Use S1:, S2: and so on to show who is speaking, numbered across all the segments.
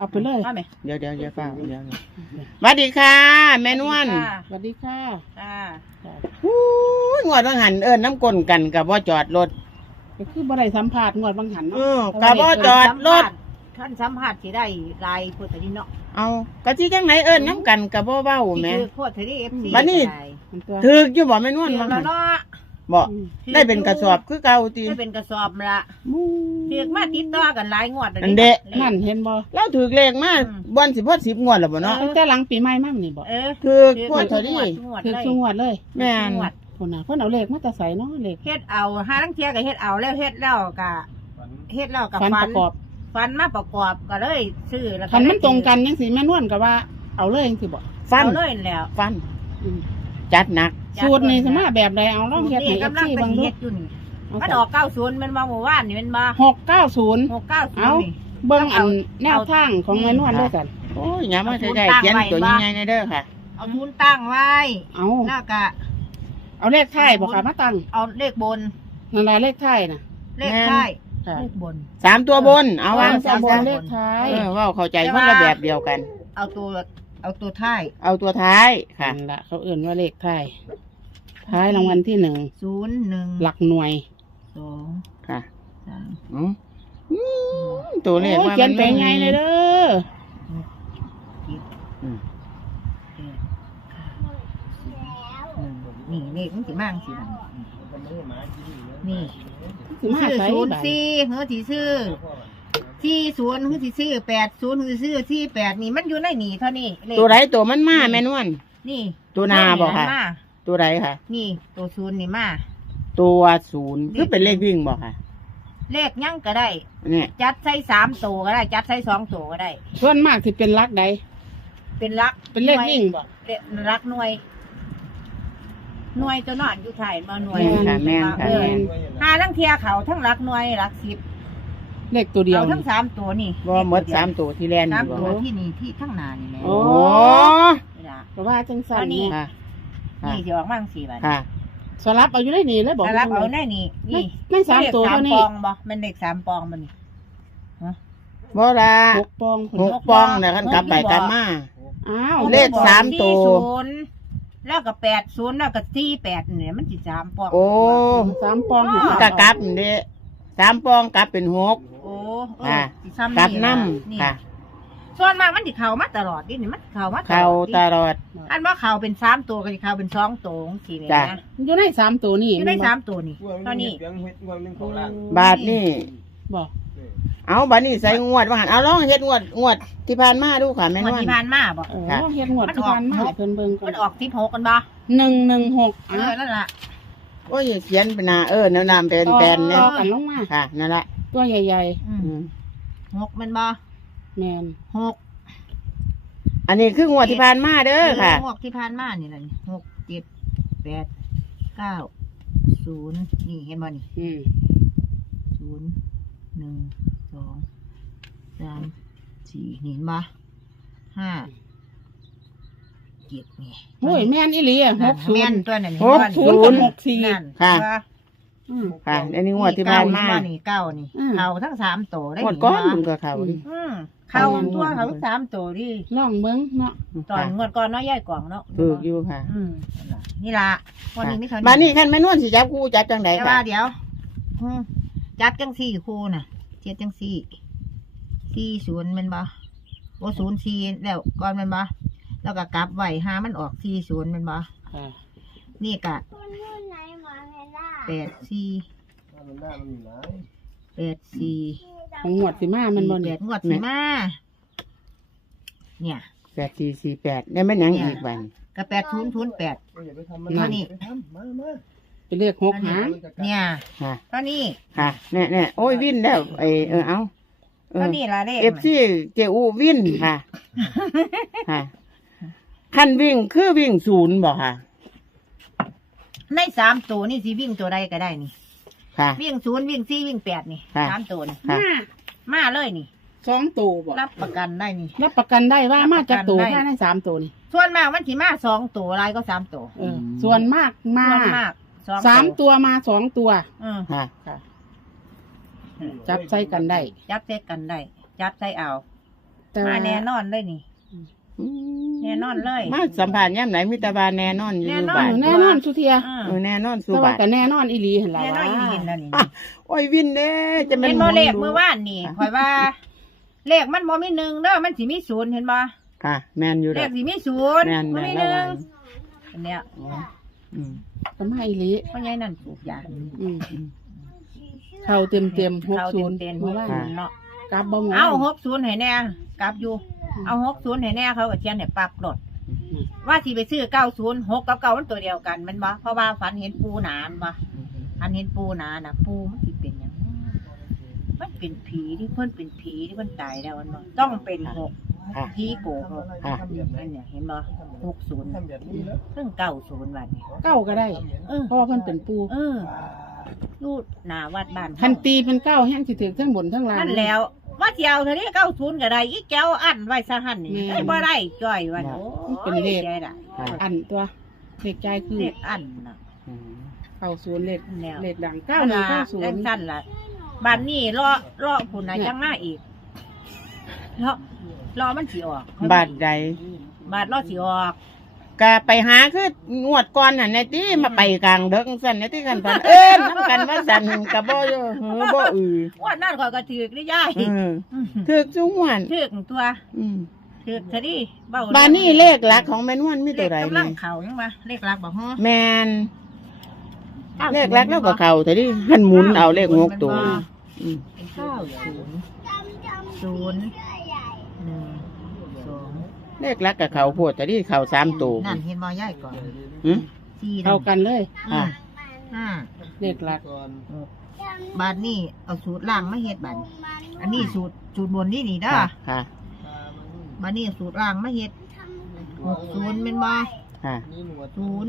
S1: เอาไปเลย
S2: เอาไหม
S3: เดี๋ยวเปล่าเดี๋ยวสวัสดีค่ะแม่นวล
S1: สวัสดีค่ะ
S3: อู้ยงวดต้องหันน้ำกลนกันกับว่าจอดรถ
S1: ก็คือบ่ได้สัมภาษณ์งวดบางหันเนาะ
S3: กับว่าจอดรถ
S2: ท่านสัมผัสสิได้ลายพูดแต่นี่เนาะ
S3: เอากะที่จังไหนน้ำกันกับว่าเบ้าแม่
S2: คือพูดแต่นี่ FC
S3: บัดนี้
S1: มันตัว
S3: ถือกอยู่บ่แม่นวล
S2: เดี๋ยว
S3: ว่า
S2: แล้วเนาะ
S3: บ่ได้เป็นกระสอบคือเก่าตี
S2: ได้เป็นกระสอบละ
S1: มู
S2: เรียกมาติดต่อกันหลายงวดลย
S3: อันเดะ
S1: นั่นเห็นบ่
S3: เราถือเลขมาบอน10งวดแล้วบ่เนาะ
S1: ตั้งแต่หลังปีใหม่มานี่บ่
S3: ถือกงวดเท่านี้
S1: คือทุกงวดเลย
S3: แม่น
S2: งวด
S1: คนน่ะเพิ่นเอาเลขมาแต่ใส่เนาะเลข
S2: เฮ็ดเอาหาลังเทียก็เฮ็ดเอาแล้วเฮ็ดแล้วก็เฮ็ดแล้วก็
S1: ฟัน
S2: ฟั
S1: ประกอบ
S2: ฟันมาประกอบก็เลยซื้อแล้ว
S1: คันมันตรงกันจังซี่แม่นวลก็ว่าเอาเลยจังซี่บ่
S3: ฟัน
S2: เอาเลยแล้ว
S3: ฟัน
S1: อืม
S3: จัดหนัก
S1: สูตรนี่สิมาแบบใดเอาลองเฮ็ดให้
S2: กำลัง
S1: FC
S2: ไป
S1: เบิ่งดู
S2: เฮ็ดอยู่นี่มันออก90มันมาเมื่อวานนี่มันมา
S1: 690
S2: 690
S1: เอา
S2: นี่
S1: เบิ่งอันแนวทางของแม่นวลด้วยกัน
S3: โอ้ยอย่ามาใกล้ๆเขียนตัวใหญ่ๆในเด้อค่ะ
S2: เอาทุนตั้งไว้
S1: เอา
S2: แล้วก็
S1: เอาเลขท้ายบ่ค่ะมาตั้ง
S2: เอาเลขบน
S1: นั่นล่ะเลขท้ายน่ะ
S2: เลขท้าย
S1: ค่ะ
S2: เลขบน
S3: 3ตัวบนเอาวาง
S1: สาม
S3: ซะ
S1: บนเลขท้าย
S3: ว่าเข้าใจคนละแบบเดียวกัน
S2: เอาตัวท้าย
S3: เอาตัวท้ายค่ะ
S1: นั่นละเขาเอื่นว่าเลขท้ายท้ายรางวัลที่1
S2: 01
S1: หลักหน่วย
S2: 2
S3: ค่ะ
S2: 3
S3: อืมตัวเลข
S1: โอ้ย
S3: ว่า
S1: เขีย
S3: มัน น
S1: ไปไงเลยเด้อ
S3: อืม
S2: นี่เลขมันสิมากสิบัดนี่
S1: สิมา
S2: ซื้อ
S1: ใส่
S2: ศูนย์
S1: บัตร
S2: สี่เฮือที่ซื้อที่ศูนย์เฮือที่ซื้อ80เฮือที่ซื้อที่8นี่มันอยู่ในนี่เท่านี้เลข
S3: ตัวไรตัวมันมาแม่นวล
S2: นี่
S3: ตัวนาบอกค่ะ
S2: มา
S3: ตัวไรค่ะ
S2: นี่ตัวศูนย์นี่มา
S3: ตัว0คือเป็นเลขวิ่งบอกค่ะ
S2: เลขยังก็ได้
S3: เนี่ย
S2: จัดใส่3ตัวก็ได้ จัดใส่2ตัวก็ได้
S1: ส่วนมากที่เป็นลักใด
S2: เป็นรัก
S1: เป็นเลขวิ่งบ่
S2: เลขรักหน่วย หน่วยตัวนอนอยู่ไทยมาหน่วย
S3: แม่นค่ะแม่นค่ะ
S2: เออหาทั้งเทียเขาทั้งรักหน่วยรัก10
S1: เลขตัวเดียว
S2: เอาทั้ง3ตัวนี่
S3: บ่หมด3ตัวที่แลน
S2: สาม
S3: บอก
S2: ตัว
S3: ค่ะ
S2: ที่นี่ที่ทั้งหนานี่แม่
S1: โอ้
S3: โอ้
S2: นี่ล่ะ
S1: ก็ว่าจังสั่น
S2: อันนี้
S1: เนี่ย
S3: ค่ะค่ะ
S2: นี่สิออกมา4บาท
S3: ค่ะ
S1: สลับเอาอยู่ได้นี่เลยบอก
S2: รับเอาแน่นี่นี่
S1: นั่นสามตัว
S2: เลข
S1: เท่านี้
S2: ปองบ่มันเลข3ปองมันนี่
S3: บ่ละ
S1: 6 ปองพุ่น
S3: หกปองนะคันกลับไปกลับมา
S1: อ้าว
S3: เลข3ตัว
S2: 40แล้วก็80แล้วก็48เนี่ยมันสิ3ปอง
S3: โอ้
S1: 3 ปอง
S2: อ๋อ
S3: กะกลับเด้3ปองกลับเป็น6
S2: โอ้
S3: ค่ะ
S2: สิซ้ำ
S3: กลับ
S2: นี่
S3: น้
S2: นี่
S3: ำค่ะ
S2: ส่วนมากมันสิเข้ามาตลอดนี่มันเข้ามา
S3: เข้าตลอด
S2: อันว่าเข้าเป็น3ตัวก็สิเข้าเป็น2ตัวจังซี่แหละ
S3: จ้ะ
S2: นะ
S1: อยู่ใน3 ตัวนี่
S2: อยู่ใน3ตัวนี่เท่านี้
S3: บาทนี่
S1: บอก
S3: เอาบาทนี่ใส่งวดว่าหันเอาลองเฮ็ดงวดที่ผ่านมาดูค่ะแม่น
S2: งวด
S3: วล
S2: ที่ผ่านมาบ่
S1: โอ้เฮ็ดงวดที่ผ่านมาให้เพิ่นเบิ่งก่อ
S2: มัน นออก16กันบ่
S1: 116
S2: เออนั่นล่ะ
S3: โอ้ยเขียนเป็นหน้าแนวนามเป็นแปลนเนี่ย
S1: ต่อกันลงมา
S3: ค่ะนั่นแหละ
S1: ตัวใหญ่
S3: อืม
S2: 6มันบ่
S1: ๆแม่น
S2: 6
S3: อันนี้คืองวดที่ผ่านมาเด้อค่ะ
S2: งวดที่ผ่านมานี่ล่ะ6 7 8 9 0นี่เห็นบ่นี่
S1: อืม
S2: 0 1 2 3 4นี่เห็นบ่5 7นี่
S1: โอ้ยแม่นอีหลีอ่ะ
S2: แม่น
S1: 60
S2: ตัวนั้น
S3: หกศูนย์
S2: นั่น
S3: ค่ะ
S2: ว่า
S1: อืม
S3: ค่ะอันนี้งวดที่ผ่านมา
S2: นี่เก้านี่
S1: อืม
S2: เขาทั้ง3ตัวได้
S3: งวดก้อนมึงก็เขาดิ
S2: เขาตัวเขาทั้ง3ตัวดิ
S1: ลองเบิ่งเนาะ
S2: ตอนงวดก่อนเนาะย่ายกล่องเนาะ
S3: ถูกอยู่ค่ะ
S2: นี่ล่ะวันนี้ไม่เท่านี้
S3: บาทนี่คันแม่นวลสิจับคู่จับจังได
S2: แต่
S3: ค่ะ
S2: ว่าเดี๋ยวจัดจัง4คู่น่ะเจ็ดจัง40แม่นบ่โอ้04แล้วก่อนแม่นบ่แล้วก็กลับไว้หามันออก40แม่นบ่
S1: ค่ะ
S2: นี่ก็84
S1: ของงวดสิมามันบ่เนี่ย
S2: งวดสิมาเนี่ย
S3: 8448ได้แม่นหยังอีกบัด
S2: ก็8008เท่านี้
S1: เป็นเลข6หาง
S2: เนี่ย
S3: ค่ะ
S2: เท่านี้
S3: ค่ะเนี่ยโอ้ยวินแล้วเอาเอ
S2: เท่า
S3: อ
S2: นี้ละเลข
S3: FC เจอูวินค่ะค่ะคันวิ่งคือวิ่ง0บ่ค่ะ
S2: ใน3ตัวนี่สิวิ่งตัวใดก็ได้นี่
S3: ค่ะ
S2: วิ่ง0วิ่ง4วิ่ง8นี่
S3: ค่ะ
S2: 3ตัวนี่
S3: ค่ะ
S2: มาเลยนี่
S1: 2ตัวบ่
S2: รับประกันได้นี่
S1: รับประกันได้ว่ามาจากตัว
S2: รับประกันได้
S1: แค่ใน3ตัวนี่
S2: ส่วนมากมันสิมา2ตัวอะไรก็3ตัว
S1: เออส่วนมากมา
S2: ส่วนมาก
S1: 3ตัวมา2ตัว
S3: ค่ะ
S1: จับใส่กันได้
S2: จับใส่กันได้จับใส่เอา
S1: แต่
S2: มา
S1: ว่า
S2: แน่นอนเลยนี่
S3: อืม
S2: แน่นอนเลย
S3: มาสัมภาษณ์ยามไหนมีแต่ว่าแน่นอนอยู่
S2: แน่นอน
S3: บ้าน
S1: แน่นอนสุเทีย
S3: แน่นอนสู่
S1: แต่ว่า
S3: บ้าน
S1: ก็แน่นอนอีหลีหั่นล่ะ
S2: แน่นอน
S1: ว่า
S2: อีหลีนั่นนี่
S3: โอ้ยวินเด้จะเป็
S2: เห็
S3: น
S2: นบ่เลข
S3: ดู
S2: เมื่อวานนี่ข่อยว่า เลขมันบ่มีหนึ่งเด้อมันสิมีศูนย์เห็นบ่
S3: ค่ะแม่นอยู่
S2: เล
S3: ดอ
S2: ข
S3: ก
S2: สิมีศูนย์
S3: แม่น
S2: บ่
S3: แม่
S2: มี
S3: น
S2: หนึ่
S3: แล้ว
S2: ง
S3: ว่า
S2: อันเนี้ย
S3: อืม
S1: ก็มาอีหลี
S2: เพราะไงนั่นปลูกยาง
S1: อืมเข้าเต็มๆ
S2: เขา
S1: 60
S2: เต็มๆ
S1: เมื่
S2: เมื่
S1: อ
S2: อ
S1: วาน
S2: วานเนาะ
S1: กลับบ่หมด
S2: เอา60ให้แน่กลับอยู่ เอา60ให้แน่เขาก็เขียนให้ปรับรถว่าสิไปซื้อ90 6กับ9มันตัวเดียวกันแมันบ่เพราะว่าฝันเห็นปูหนานบ่ฝันเห็นปูหนาน่ะปูมันสิเป็นหยังมันเป็นผีที่เพิ่นเป็นผีที่เพิ่นตายแล้วมันบ่ต้องเป็น6
S3: ค่ะ
S2: ผีโกหก
S3: ค่ะ
S2: อันเนี่ยเห็นบ่60เพิ่ง90วันนี้
S1: เก้าก็ได้
S2: เออ
S1: เพราะว่าเพิ่นเป็นปู
S2: รูดหน้าวัดบ้าน
S1: คันตีเป็นเก้าแห้งสิถึงทั้งบนทั้งล่าง
S2: นั่นแล้วว่าเที่ยวเท่านี้90ก็ได้อีแก้วอันไว้ซะหั่นนี่
S1: แม่
S2: เอ้ยบ่ได้จ้อยวัน
S1: มันเป็นเลข
S2: ใจได้
S3: ค่ะ
S1: อันตัวเลขใจายคือ
S2: เลขอันน่ะ
S3: อืม
S1: เข้าศูนย์เลข
S2: นั่นแล้ว
S1: เลขดัง9190
S2: จังซั่นล่ะบ้านนี้รอคุณน่ะจังมาอีกรอมันสิออก
S3: บาทใด
S2: บาทรอสิออก
S3: ก็ไปหาคืองวดก่อนน่ะในที่มาไปกลางเดึกสั่นในที่กันพันเอิ้นน้ำกันว่าสั่นก็บ่อยู่บ่
S2: วันนั้นข้อยก็ถือกได้ยาย
S3: ถึกจุงหวน
S2: ถือกตัว
S3: อืม
S2: ถือกซะดิเบ้า
S3: บ้านนี้เลขหลักของแม่นวลมี
S2: เล
S3: ตัว
S2: ข
S3: ใด
S2: กำลั
S3: นี่
S2: งเข้ายังบ่เลขหลักบ่ฮะ
S3: แม่นเลขหลักแล้วก็เข้าแต่ดิหันหมุนเอาเลข6ตัวอืม
S2: 90
S3: เลขหลักก็เข้าโพดแต่ดิเข้า3ตัว
S2: นั่นเห็นบ่ยายก่อน
S3: หึ
S2: 4
S1: เข้ากันเลย
S3: ค่ะ
S1: เลขหลัก
S2: บาทนี่เอาสูตรล่างมาเฮ็ดบัดอันนี้สูตรบนนี่นี่เด้อ
S3: ค่ะค่ะ
S2: บาทนี่สูตรล่างมาเฮ็ด60แม่นบ่
S3: ค่ะ
S2: 0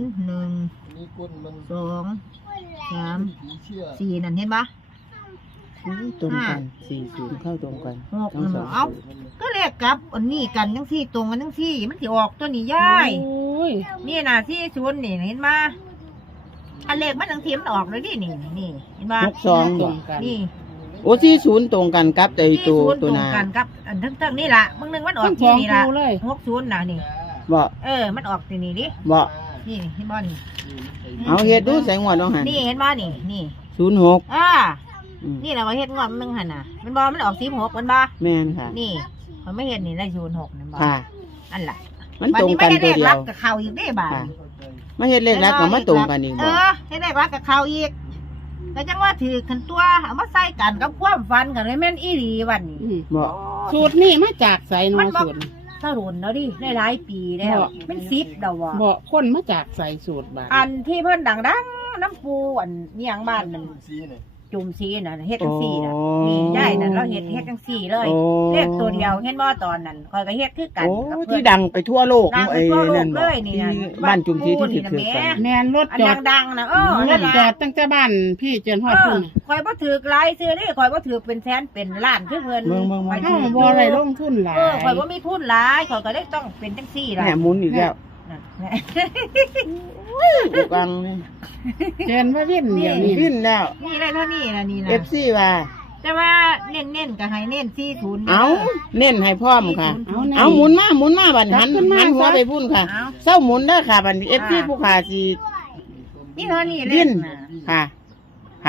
S2: 1 2 3 4นั่นเห็นบ่
S3: ตรงกัน40เข้าตรงกัน
S2: 6
S3: ทั้งสอง
S2: เอาก็เลขกลับอันนี้กันจังซี่ตรงกันจังซี่มันสิออกตัวนี้ยาย
S1: โอ้ย
S2: นี่น่ะที่0นี่เห็นบ่อันเลขมันจังซี่มันออกเลยดินี่เห็นบ่
S3: 62
S1: ตร
S3: บ่
S1: งกัน
S2: นี่
S3: โอ้40ตรงกันกับไอ้ตัว
S2: 40
S3: ตัว
S2: ตรง
S3: หนา
S2: กันกับอันทั้งๆนี่ล่ะบางนึงมันออก
S1: ทั้งส
S2: ที่
S1: อง
S2: นี่ล่ะ
S1: คู่เลย
S2: 60น่ะนี่
S3: บ่
S2: มันออกที่นี่ดิ
S3: บ่
S2: นี่เห็นบ่นี่
S3: เอาเฮ็ดดูใส่งวดต้องหัน
S2: นี่เห็นบ่นี่
S3: 06 อืม
S2: นี่แหละว่าเฮ็ดงอมนึงหั่นน่ะมันบ่มันออก16มันบ่
S3: แม่นค่ะ
S2: นี่มันไม่เห็นนี่ได้06นั่นบ่
S3: ค่ะ
S2: อันล่ะ
S3: มันตรงกันตัวเดียว
S2: กับเขาอีกได้บาด
S3: ค่ะ มาเฮ็ดเลขลักก็มาตรงกันอีกบ่
S2: เฮ็ดเลขลักกับเขาอีกก็จังว่าถือคันตัวเอามาใส่กันกับความฝันกันให้แม่นอีหลีวันนี้
S1: อืม
S3: บ่
S1: สูตรนี่มาจากไสเนอสูตร
S2: ถ้าโดนแล้วดิได้หลายปีแล้ว
S1: บ่
S2: เป็น10ดอกว่ะ
S1: บ่คนมาจากไสสูตรบาด
S2: อันที่เพิ่นดังน้ำปูอันเนียงบ้านนั่นจุ่มซีน่ะเฮ็ดจังซี่น่ะนี่ยายนั่นเราเฮ็ดจังซี่เลย
S3: โอ้
S2: เลขตัวเดียวเห็นบ่ตอนนั้นข่อยก็เฮ็ดคือกัน
S3: โอ้
S2: กับเพิ่
S3: ที่
S2: น
S3: ดังไปทั่วโลก
S2: ดังไป
S3: ไอ้
S2: ทั่วโลก
S3: นั่นบ่
S2: เลยนี่
S3: ที่
S2: นะ
S3: บ้านจุมทีที่
S2: บ้านปู่นี่
S3: ถือ
S2: นะ
S3: กัน
S2: แม่
S1: แม่นรถ
S2: อัน
S1: จอด
S2: ดังๆนะ
S1: ร
S2: นั่
S1: ถ
S2: นล่ะ
S1: จอดตั้งแต่บ้านพี่เจนฮอดพุ่น
S2: ข่อยบ่ถือกหลายซื้อนี่ข่อยบ่ถือเป็นแสนเป็นล้านคือเพิ่น
S3: เบิ่งๆๆ
S2: ข่อย
S1: เฮา
S2: ถือ
S1: บ่ได้ลงทุนหลาย
S2: ข่อยบ่มีทุนหลายข่อยก็ได้ต้องเป็นจังซี่ล่ะ
S3: แหมหมุนอีกแล้ว
S2: นั่นแหละ
S3: อุกังนี่
S1: เจนว่าวิ่นเดียวนี้
S3: ขึ้นแล้ว
S2: นี่ได้เท่านี้ล่ะนี่นะ
S3: FC ว่า
S2: แต่ว่าเน้นๆก็ให้เน้น40
S3: เอาเน้นให้พร้อมค่ะ
S1: เอา
S3: เอาหมุนมาบัดหัน
S1: ขึ้นมา
S3: หันหัว
S1: ซะ
S3: ไปพุ่นค่ะ
S2: เอา
S3: เศร้าหมุนเด้อค่ะบัดนี้ FC ผู้ขาสิ
S2: นี่เท่านี้
S3: ดิ้
S2: เล่
S3: น
S2: นน่ะ
S3: ค่ะ ค่ะ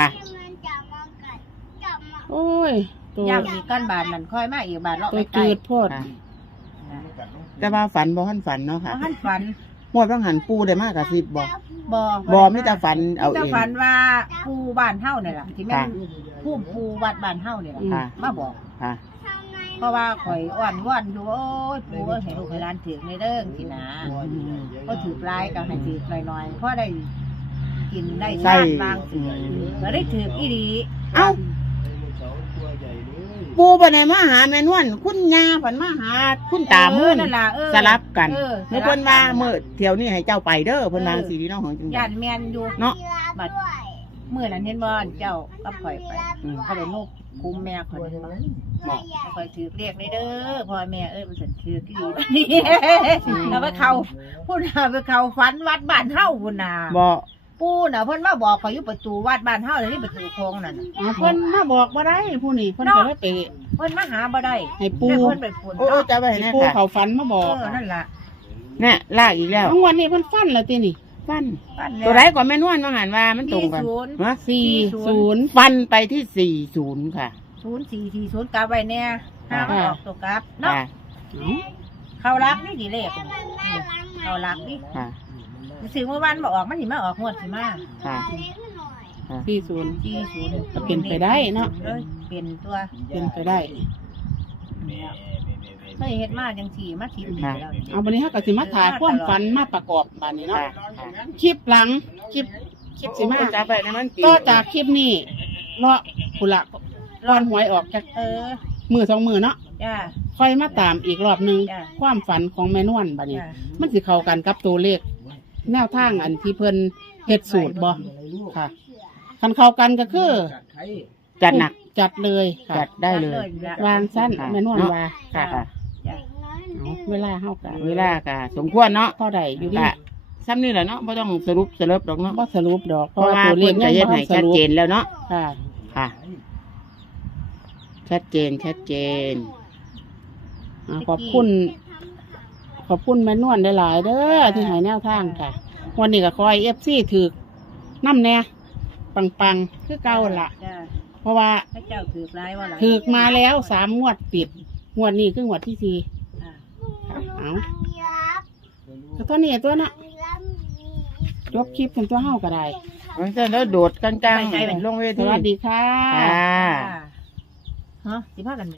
S1: โอ้ย ตัว
S2: ย่ำอีกก้อนบาทนั่นค่อยมาอีกบาทเลาะ
S1: ตัว
S2: ใกล้
S1: จืดโพด
S3: ค่ะ
S2: ๆนะ
S3: แต่ว่าฝันบ่ทันฝันเนาะค่ะ
S2: บ่ทันฝัน
S3: หวดต้องหันปูได้มากกว่า10บ่
S2: บ่
S3: บ่มีแต่ฝันเอา
S2: มีแต่
S3: เอง
S2: ฝันว่าปูบ้านเฮานี่ล่ะที่แม่
S3: ค่ะ
S2: นภูมิปูวัดบ้านเฮานี่ล่ะ
S3: ค่ะ
S2: มาบอก
S3: ค่ะ
S2: เพราะว่าข่อยอ้อนว่อนอยู่โอ้ยปูเอ้ยให้ลูกให้หลานถือในเด้งสินะก็ถือปลายก็ให้ถือหน่อยๆเพราะได้กินได้
S3: ใช่
S2: ชาติบางสิ่งก็ได้ถืออีหลี
S3: เอ้าปูบ่ได้มาหาแม่นวลคุณย่าเพิ่นมาหาคุณตามื่น
S2: นั่นล่ะเออ
S3: สลับกัน
S2: เออ
S3: เมื่อเพิ่นว่ามื้อเที่ยวนี้ให้เจ้าไปเด้อเพิ่นว่าสิพี่น้องของจังหวั
S2: ย่า
S3: ด
S2: นแม่นอยู่
S3: เนาะ
S2: บัดมื้อนั้นเห็นบ่เจ้ากับข่อยไป
S3: อืม
S2: เขาได้นุกคุมแม่ข่อยเห็นบ่
S3: เหมาะ
S2: ข่อยถือเรียกในเด้อพ่อแม่เอ้ยมันสันถือกี่นี่แล้วไปเขาพูดไปเขาฝันวัดบ้านเฮาพุ่นน่ะ
S3: บ่
S2: ปูน่ะเพิ่นมาบอกเขาอยู่ประตูวัดบ้านเฮาเลยนี่ประตูโค้งนั่นน่ะ
S1: อ๋อเพิ่นมาบอกบ่ได้ผู้นี้เพิ่นก็เลยไป
S2: เพิ่นมาหาบ่ได้
S1: ให้ปู
S2: แล้วเพิ่นไปฝุ่น
S3: โอ้จะไป
S1: ให้
S3: นะ
S1: ปู
S3: ค่ะ
S1: เขาฝันมาบอก
S2: นั่นล่ะ
S3: เนี่ยลากอีกแล้ว
S1: ทั้งวันนี้เพิ่นฟันแล้วตินี่
S3: ฟัน
S2: ปั้น
S3: ตัวไรก่อนแม่นวลมาหันว่ามันตรงกัน
S2: 40
S3: ฮะ
S1: 40
S3: ฟันไปที่40ค่ะ
S2: 0440กลับไว้แน่ห้ามมันออกตัวกลับเนาะ
S3: ค่ะ
S2: เขารักนี่ดีเลขเขารักนี่
S3: ค่ะ
S2: ซื้อเมื่อวานบ่ออกมันสิมาออกงวดสิมา
S3: ค่ะ
S1: 40
S2: 40
S1: ก็เป็นไปได้เนาะ
S2: เลยเป็นตัว
S1: เป็นไปได้
S2: เคยเฮ็ดมาจังซี่มา10ปีแล้ว
S1: เอาบัดนี้เฮาก็สิมาถ่ายความฝันมาประกอบบัดนี้เนาะ
S3: ค่ะ
S1: คลิปหลังคลิปสิมา
S3: จะไปในมันปี
S1: ต่อจากคลิปนี้เลาะพุ่นละรอนหวยออกจาก มือสองมือเนาะ
S2: จ้า
S1: ค่อยมาตามอีกรอบหนึง
S2: จ้ะ
S1: ความฝันของแม่นวลบัดนี้
S2: จ้า
S1: มันสิเข้ากันกับตัวเลขแนวทางอันที่เพิ่นเฮ็ดสูตรบ่ค่ะคันเข้ากันก็คือ
S3: จัดหนัก
S1: จัดเลยค่ะ
S3: จัดได้เลย
S1: วางสั้น
S3: ค่ะ
S1: แม่นวล
S3: เนาะ
S1: ว่า
S3: ค่ะค่ะ
S2: จ้า
S1: เอาเวลาเฮากัน
S3: เวลาก็สมควรเนาะ
S1: พอได้อยู่ดี
S3: กะซ้ำนี่แหละเนาะไม่ต้องสรุปสรุปดอกเนาะ
S1: บ่สรุปดอก
S3: เพราะว่า
S1: ตัวเล
S3: เพิ่
S1: ข
S3: น
S1: ยั
S3: จะ
S1: ง
S3: เฮ็ด
S1: บ่
S3: ให้
S1: ส
S3: ชัด
S1: รุป
S3: เจนแล้วเนาะ
S1: ค่ะ
S3: ค่ะ ชัดเจนชัดเจน
S1: ขอบคุณ ขอบคุณแม่นวลหลายๆเด้อที่ให้แนวทางค่ะ วันนี้ก็คอย FC ถือน้ำแน่ปังๆคือเก่าล่ะ
S2: จ้า
S1: เพราะว่า
S2: ให้เจ้าถือร้ายว่าล่ะ
S1: ถือมาแล้ว3 งวดติด งวดนี้คืองวดที่
S2: อ่า
S1: 4เอาก็เท่านี้ตัวเนาะจบคลิปกันตัวเฮาก็ได้
S3: มันจะแล้วโดดกลางๆลงเว
S1: ส
S3: ที
S1: วัสดีค่ะ
S3: ค่ะ
S2: ฮะสิพากัน